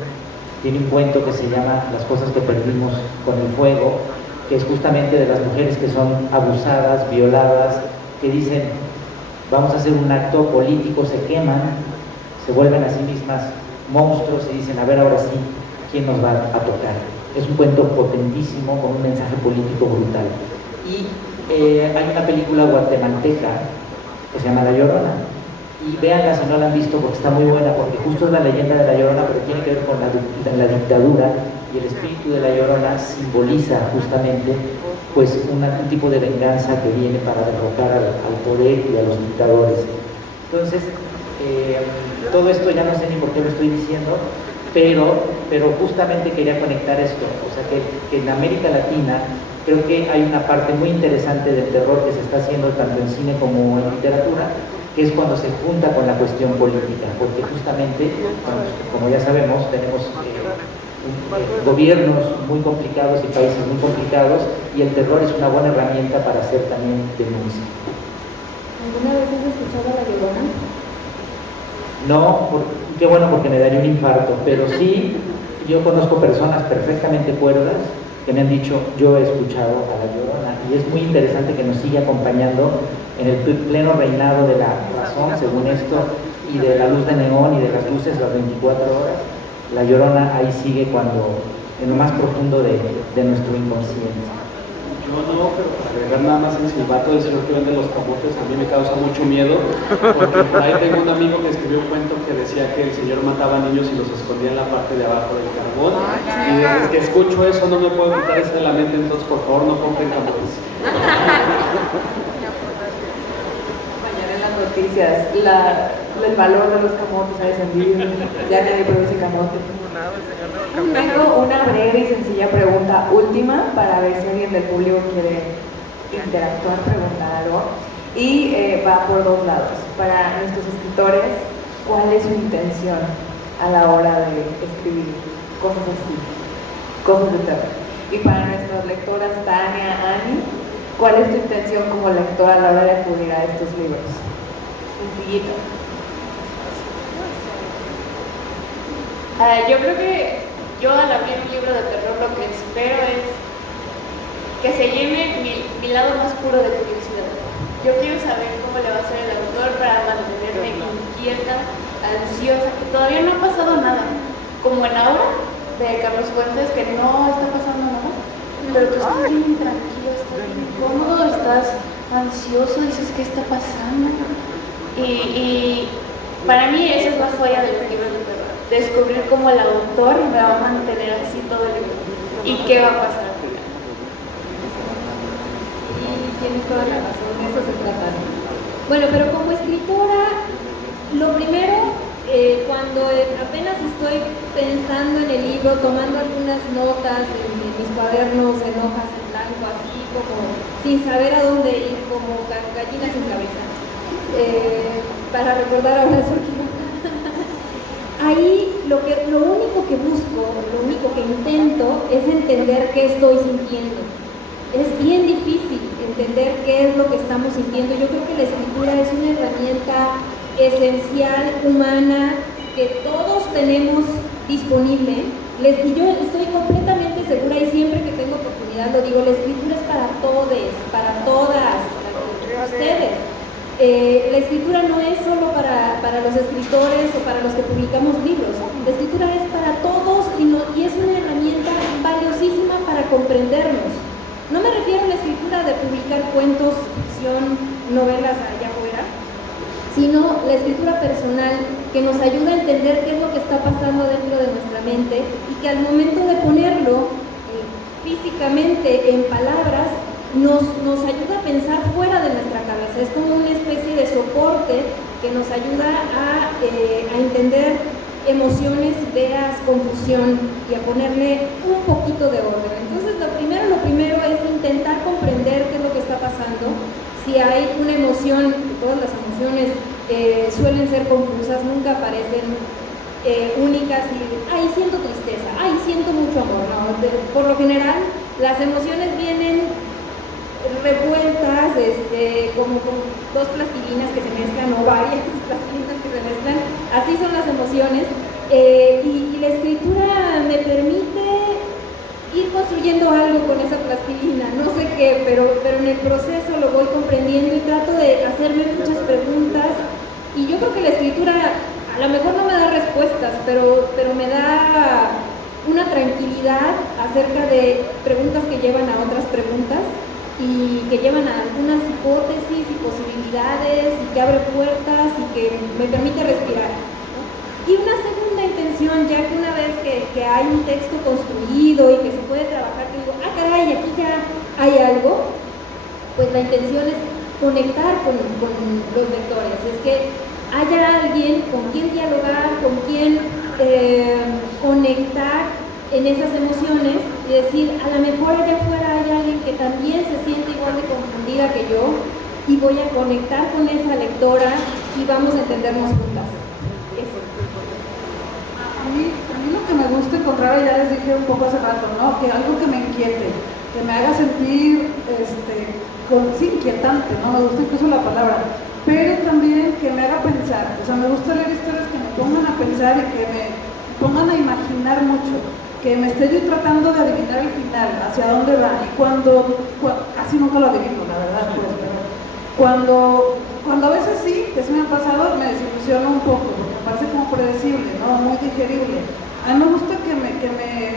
Tiene un cuento que se llama Las cosas que perdimos con el fuego, que es justamente de las mujeres que son abusadas, violadas, que dicen, vamos a hacer un acto político, se queman, se vuelven a sí mismas monstruos y dicen, a ver ahora sí, ¿quién nos va a tocar? Es un cuento potentísimo con un mensaje político brutal. Y hay una película guatemalteca que se llama La Llorona, y véanla si no la han visto porque está muy buena, porque justo es la leyenda de La Llorona, pero tiene que ver con la dictadura, y el espíritu de La Llorona simboliza justamente pues un tipo de venganza que viene para derrocar al poder y a los dictadores. Entonces, todo esto ya no sé ni por qué lo estoy diciendo, pero justamente quería conectar esto, o sea que en América Latina creo que hay una parte muy interesante del terror que se está haciendo tanto en cine como en literatura, que es cuando se junta con la cuestión política, porque justamente, como ya sabemos, tenemos gobiernos muy complicados y países muy complicados, y el terror es una buena herramienta para hacer también denuncia. ¿Alguna vez has escuchado a La Llorona? No, qué bueno, porque me daría un infarto, pero sí, yo conozco personas perfectamente cuerdas que me han dicho, yo he escuchado a La Llorona, y es muy interesante que nos siga acompañando en el pleno reinado de la razón, según esto, y de la luz de neón y de las luces las 24 horas. La Llorona ahí sigue en lo más profundo de nuestro inconsciente. Yo no, pero para agregar nada más el silbato del señor que vende los camotes, a mí me causa mucho miedo, porque por ahí tengo un amigo que escribió un cuento que decía que el señor mataba niños y los escondía en la parte de abajo del carbón, y desde que escucho eso no me puedo quitar eso de la mente, entonces por favor no compren camotes. Mañana en las noticias, el valor de los camotes ha descendido, ya nadie produce camote. Tengo una breve y sencilla pregunta última para ver si alguien del público quiere interactuar, preguntar algo. Y va por dos lados. Para nuestros escritores, ¿cuál es su intención a la hora de escribir cosas así, cosas de terror? Y para nuestras lectoras, Tania, Ani, ¿cuál es tu intención como lectora a la hora de acudir a estos libros? Sencillito. Yo creo que yo al abrir un libro de terror lo que espero es que se llene mi lado más puro de curiosidad. Yo quiero saber cómo le va a hacer el autor para mantenerme inquieta, ansiosa, que todavía no ha pasado nada. Como en Aura, de Carlos Fuentes, que no está pasando nada, pero tú estás bien tranquilo, estás bien cómodo, estás ansioso, dices ¿qué está pasando? Y para mí esa es la joya de los libros de terror. Descubrir cómo el autor me va a mantener así todo el libro y qué va a pasar al final. tienes toda la razón, de eso se trata. Bueno, pero como escritora, lo primero, cuando apenas estoy pensando en el libro, tomando algunas notas en mis cuadernos, en hojas en blanco, así como sin saber a dónde ir, como gallina sin cabeza, para recordar ahora su ahí lo único que busco, lo único que intento es entender qué estoy sintiendo. Es bien difícil entender qué es lo que estamos sintiendo. Yo creo que la escritura es una herramienta esencial, humana, que todos tenemos disponible. Y yo estoy completamente segura, y siempre que tengo oportunidad lo digo, la escritura es para todos, para todas, para ustedes. La escritura no es solo para los escritores o para los que publicamos libros. La escritura es para todos y es una herramienta valiosísima para comprendernos. No me refiero a la escritura de publicar cuentos, ficción, novelas allá afuera, sino la escritura personal que nos ayuda a entender qué es lo que está pasando dentro de nuestra mente y que al momento de ponerlo físicamente en palabras nos ayuda a pensar fuera de nuestra cabeza. Es como una especie de soporte que nos ayuda a entender emociones, ideas, confusión y a ponerle un poquito de orden. Entonces lo primero es intentar comprender qué es lo que está pasando. Si hay una emoción, que todas las emociones suelen ser confusas, nunca aparecen únicas y ay, siento tristeza, ay, siento mucho amor. No, por lo general las emociones vienen revueltas, como con dos plastilinas que se mezclan o varias plastilinas que se mezclan, así son las emociones, y la escritura me permite ir construyendo algo con esa plastilina, no sé qué, pero en el proceso lo voy comprendiendo y trato de hacerme muchas preguntas, y yo creo que la escritura a lo mejor no me da respuestas, pero me da una tranquilidad acerca de preguntas que llevan a otras preguntas y que llevan a algunas hipótesis y posibilidades y que abre puertas y que me permite respirar, ¿no? Y una segunda intención, ya que una vez que hay un texto construido y que se puede trabajar, que digo, ah caray, aquí ya hay algo, pues la intención es conectar con los lectores, es que haya alguien con quien dialogar, con quien conectar en esas emociones y decir, a lo mejor allá afuera hay alguien que también se siente igual de confundida que yo y voy a conectar con esa lectora y vamos a entendernos juntas. Eso. A mí lo que me gusta encontrar, ya les dije un poco hace rato, ¿no? Que algo que me inquiete, que me haga sentir sí, inquietante, ¿no? Me gusta incluso la palabra, pero también que me haga pensar. O sea, me gusta leer historias que me pongan a pensar y que me pongan a imaginar mucho, que me esté yo tratando de adivinar el final, hacia dónde va, y cuando casi nunca lo adivino, la verdad, pues, pero cuando a veces sí, que se me ha pasado, me desilusiono un poco, porque me parece como predecible, ¿no? Muy digerible. A mí me gusta que me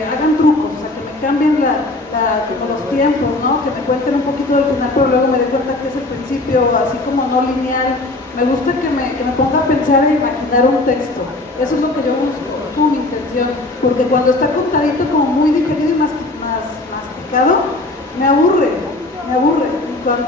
hagan trucos, o sea, que me cambien como los tiempos, ¿no? Que me cuenten un poquito del final, pero luego me doy cuenta que es el principio, así como no lineal. Me gusta que me ponga a pensar e imaginar un texto. Eso es lo que yo busco, como mi intención, porque cuando está contadito como muy digerido y masticado, me aburre,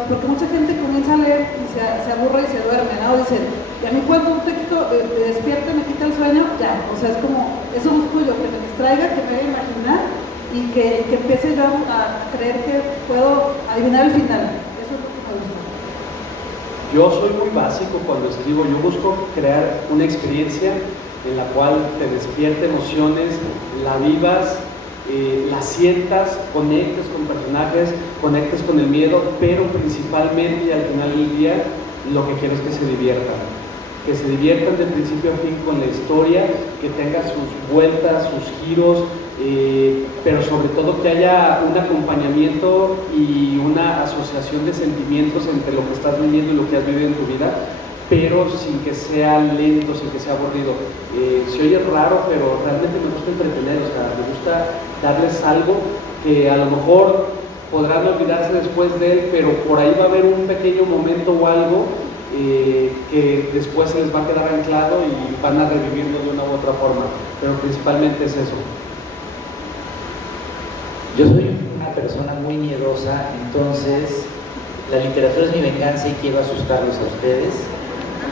porque mucha gente comienza a leer y se aburre y se duerme, ¿no? Dicen, y a mí cuando un texto me despierta y me quita el sueño, ya, o sea, es como, eso busco yo, que me distraiga, que me haga imaginar y que empiece yo a creer que puedo adivinar el final. Eso es lo que me gusta. Yo soy muy básico cuando escribo, yo busco crear una experiencia en la cual te despierte emociones, la vivas, la sientas, conectes con personajes, conectes con el miedo, pero principalmente y al final del día lo que quiero es que se diviertan de principio a fin con la historia, que tenga sus vueltas, sus giros, pero sobre todo que haya un acompañamiento y una asociación de sentimientos entre lo que estás viviendo y lo que has vivido en tu vida, pero sin que sea lento, sin que sea aburrido. Se oye raro, pero realmente me gusta entretener, o sea, me gusta darles algo que a lo mejor podrán olvidarse después de él, pero por ahí va a haber un pequeño momento o algo que después se les va a quedar anclado y van a revivirlo de una u otra forma, pero principalmente es eso. Yo soy una persona muy miedosa, entonces La literatura es mi venganza y quiero asustarlos a ustedes.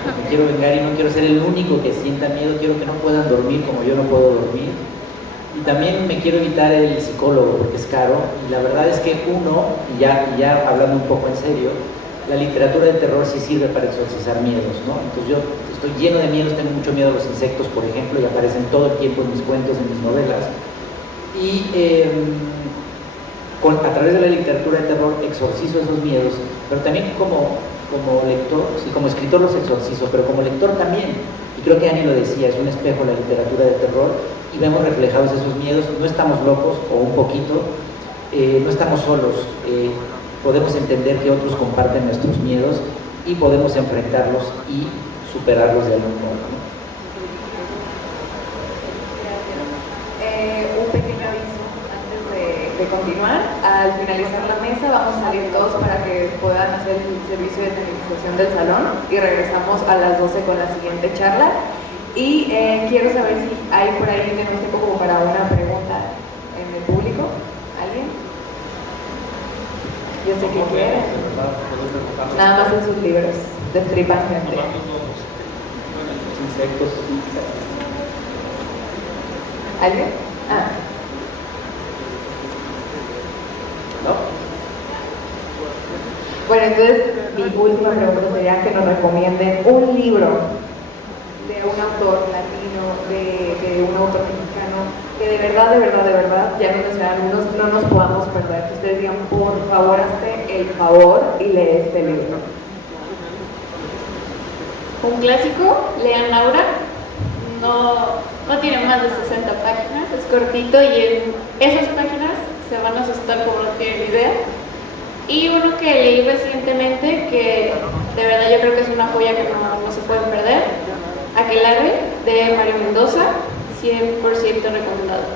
Me quiero vengar y no quiero ser el único que sienta miedo, quiero que no puedan dormir como yo no puedo dormir. Y también me quiero evitar el psicólogo porque es caro. Y la verdad es que y ya hablando un poco en serio, la literatura de terror sí sirve para exorcizar miedos, ¿no? Entonces yo estoy lleno de miedos, tengo mucho miedo a los insectos, por ejemplo, y aparecen todo el tiempo en mis cuentos, en mis novelas. Y a través de la literatura de terror exorcizo esos miedos, pero también como lector, sí, como escritor los exorcizo, pero como lector también. Y creo que Annie lo decía, es un espejo la literatura de terror y vemos reflejados esos miedos. No estamos locos, o un poquito, no estamos solos, podemos entender que otros comparten nuestros miedos y podemos enfrentarlos y superarlos de algún modo, ¿no? Un pequeño aviso antes de continuar. Al finalizar la mesa vamos a salir todos para que puedan hacer el servicio de sanitización del salón y regresamos a las 12 con la siguiente charla. Y quiero saber si hay por ahí tenemos tiempo como para una pregunta en el público. ¿Alguien? Yo sé que quieren. Nada más en sus libros, destripan gente. Insectos. ¿Alguien? Ah. ¿No? Bueno, entonces mi última pregunta sería que nos recomienden un libro de un autor latino, de un autor mexicano, que de verdad, ya no mencionaron, no nos podamos perder. Que ustedes digan, por favor, hazte el favor y lee este libro. Un clásico, lean Laura. No tiene más de 60 páginas, es cortito y en esas páginas se van a asustar como no tienen idea. Y uno que leí recientemente, que de verdad yo creo que es una joya que no se pueden perder, Aquelarre, de Mario Mendoza, 100% recomendado.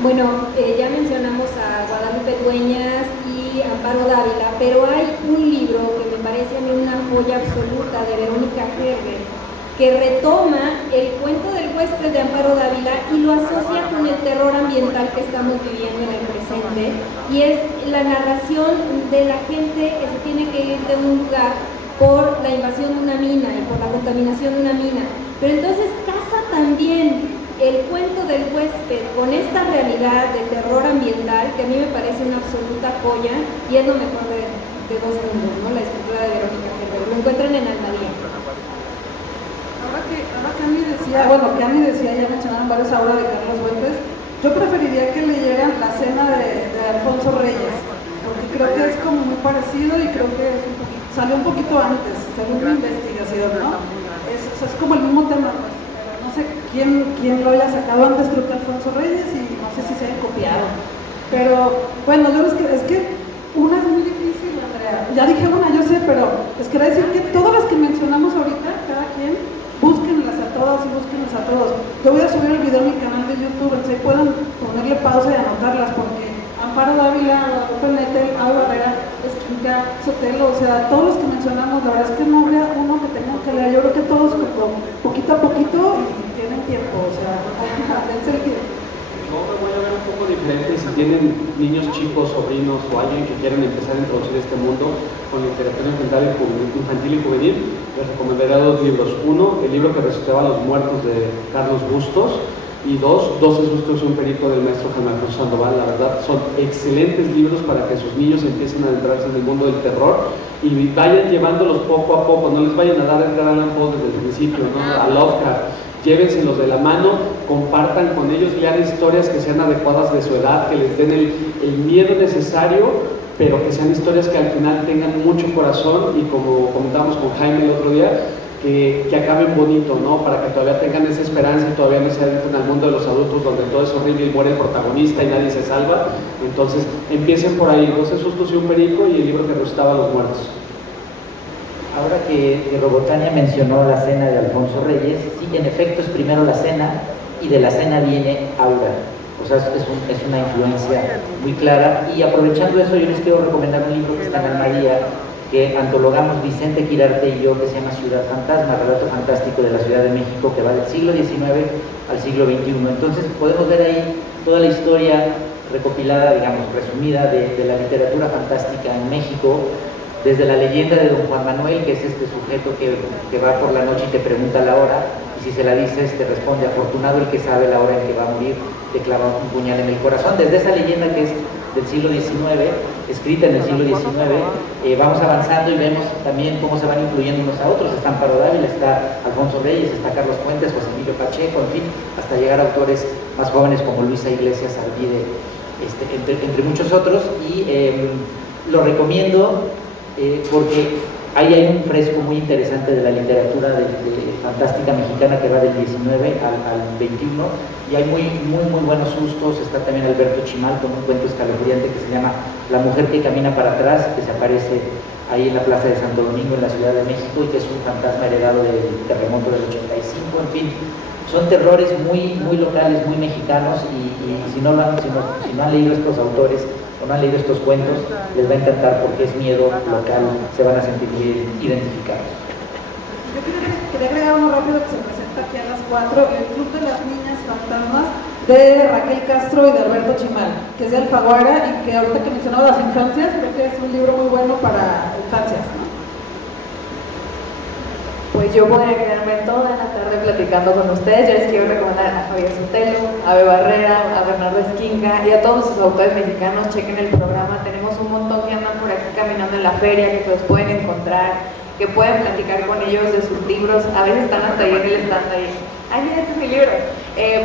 Bueno, ya mencionamos a Guadalupe Dueñas y Amparo Dávila, pero hay un libro que me parece a mí una joya absoluta de Verónica Herber, que retoma el cuento del huésped de Amparo Dávila y lo asocia con el terror ambiental que estamos viviendo en el presente, y es la narración de la gente que se tiene que ir de un lugar por la invasión de una mina y por la contaminación de una mina. Pero entonces casa también el cuento del huésped con esta realidad de terror ambiental, que a mí me parece una absoluta joya, y es lo mejor de dos mundos, ¿no? La escritura de Verónica Herber. Lo encuentran en Almadía. Ahora que Annie decía, ya mencionaron varios ahora de Carlos Fuentes, yo preferiría que leyeran La cena de Alfonso Reyes, porque creo que es como muy parecido y creo que salió un poquito antes, según mi investigación, ¿no? Es como el mismo tema, pues, pero no sé quién lo haya sacado antes, creo que Alfonso Reyes, y no sé si se hayan copiado. Pero bueno, es que una es muy difícil, Andrea. Ya dije una, yo sé, pero les quería decir que todas las que mencionamos ahorita, cada quien, búsquenlas a todas y búsquenlas a todos. Yo voy a subir el video a mi canal de YouTube, entonces puedan ponerle pausa y anotarlas, porque Amparo Dávila, Guadalupe Nettel, Ave Barrera, Esquinca, Sotelo, o sea, todos los que mencionamos, la verdad es que no habría uno que tenga que leer. Yo creo que todos como poquito a poquito y tienen tiempo, o sea, dense el tiempo. Yo me voy a ver un poco diferente si tienen niños chicos, sobrinos o alguien que quieran empezar a introducir este mundo con literatura infantil y juvenil. Les recomendaría dos libros. Uno, el libro que resucitaba a los muertos de Carlos Bustos, y dos, 12 sustos y un perico del maestro Jaime Alfonso Sandoval. La verdad, son excelentes libros para que sus niños empiecen a adentrarse en el mundo del terror y vayan llevándolos poco a poco. No les vayan a dar Edgar Allan Poe desde el principio, ¿no? A Lovecraft. Llévenselos de la mano, compartan con ellos, lean historias que sean adecuadas de su edad, que les den el miedo necesario, pero que sean historias que al final tengan mucho corazón y, como comentábamos con Jaime el otro día, que acaben bonito, ¿no? Para que todavía tengan esa esperanza y todavía no se adentren al mundo de los adultos donde todo es horrible y muere el protagonista y nadie se salva. Entonces empiecen por ahí, 12 sustos y un perico y el libro que resucitaba a los muertos. Ahora que Robotania mencionó La cena de Alfonso Reyes, sí, en efecto es primero La cena y de La cena viene Aura. O sea, es una influencia muy clara, y aprovechando eso yo les quiero recomendar un libro que está en Almadía, que antologamos Vicente Quirarte y yo, que se llama Ciudad Fantasma, relato fantástico de la Ciudad de México que va del siglo XIX al siglo XXI. Entonces podemos ver ahí toda la historia recopilada, digamos, resumida de la literatura fantástica en México, desde la leyenda de Don Juan Manuel, que es este sujeto que va por la noche y te pregunta la hora, y si se la dices te responde: afortunado el que sabe la hora en que va a morir, te clava un puñal en el corazón. Desde esa leyenda que es del siglo XIX, escrita en el siglo XIX, vamos avanzando y vemos también cómo se van influyendo unos a otros. Está Amparo Dávila, está Alfonso Reyes, está Carlos Fuentes, José Emilio Pacheco, en fin, hasta llegar a autores más jóvenes como Luisa Iglesias Arvide, entre muchos otros, y lo recomiendo porque ahí hay un fresco muy interesante de la literatura de fantástica mexicana que va del 19 al 21, y hay muy buenos sustos. Está también Alberto Chimal con un cuento escalofriante que se llama La mujer que camina para atrás, que se aparece ahí en la Plaza de Santo Domingo en la Ciudad de México, y que es un fantasma heredado del terremoto del 85, en fin. Son terrores muy locales, muy mexicanos, y si no han leído estos autores o no han leído estos cuentos, les va a encantar porque es miedo local, se van a sentir muy identificados. Yo quería agregar uno rápido que se presenta aquí a las 4, el Club de las Niñas Fantasmas, de Raquel Castro y de Alberto Chimal, que es de Alfaguara, y que ahorita que mencionaba las infancias, creo que es un libro muy bueno para infancias, ¿no? Pues yo podría quedarme toda la tarde platicando con ustedes. Yo les quiero recomendar a Javier Sotelo, a Abe Barrera, a Bernardo Esquinca y a todos sus autores mexicanos. Chequen el programa, tenemos un montón que andan por aquí caminando en la feria, que se los pueden encontrar, que pueden platicar con ellos de sus libros. A veces están hasta ahí en el stand ahí: ay, mira, este es mi libro.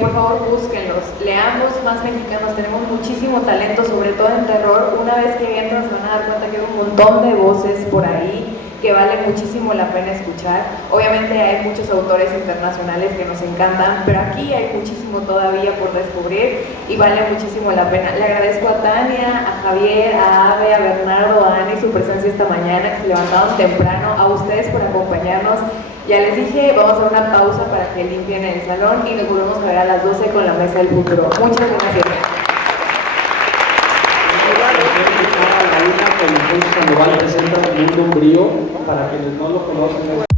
Por favor, búsquenlos, leamos más mexicanos, tenemos muchísimo talento, sobre todo en terror. Una vez que entran se van a dar cuenta que hay un montón de voces por ahí que vale muchísimo la pena escuchar. Obviamente hay muchos autores internacionales que nos encantan, pero aquí hay muchísimo todavía por descubrir y vale muchísimo la pena. Le agradezco a Tania, a Javier, a Abe, a Bernardo, a Ana y su presencia esta mañana, que se levantaron temprano, a ustedes por acompañarnos. Ya les dije, vamos a hacer una pausa para que limpien el salón y nos volvemos a ver a las 12 con la Mesa del Futuro. Muchas gracias. Sandoval presenta Mundo Umbrío, para quienes no lo conocen.